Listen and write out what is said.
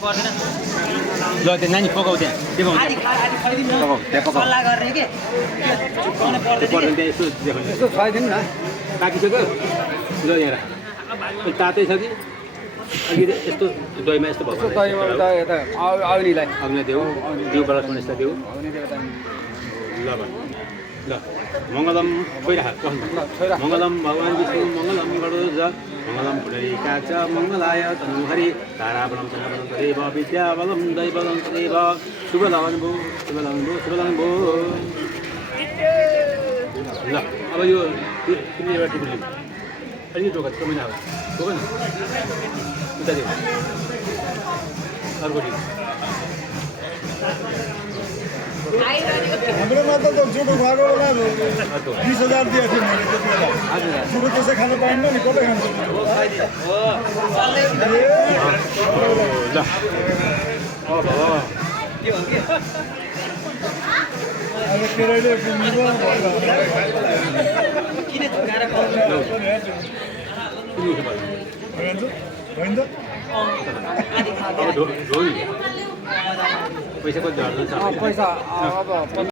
ल त्यो नानी पकाउ त्यहाँ के पकाउ पकाउ त्यहाँ पकाउ सल्लाह गर्ने के चुकाउन पर्दैन त्यहाँ यसो देखाउनु यसो खुवाइदिनु न पाकिसक्यो ल यहाँ तातै छ कि अलिकति यस्तो दहीमा यस्तो भएको दहीमा त यता अग्निलाई अग्नि देऊ जिउबाट सुनेस्ता देऊ ल ल मङ्गलम छोइराख मङ्गलम भगवान् विष्णु मङ्गलम गणोज मङ्गलम पुण्डरीकाच मङ्गलाय तनुहरि ताराबलं चन्द्रबलं तदेव विद्याबलं दैवलं तदेव शुभलगन भो ल अब यो तिमीले एउटा टिप्पणी अलिकति टोका त्यो महिना टोक न उता दियो अर्को टिप हाम्रोमा त जुडो खुवाएको बेला 20,000 दिएको थियो मैले त्यति बेला जुडो त्यसै खान पाइन्न नि कतै खान्छ ल अब केरैले बुझ्नु किन झुकाएर खाउँ होइन त पैसा कति झर्छ पैसा अब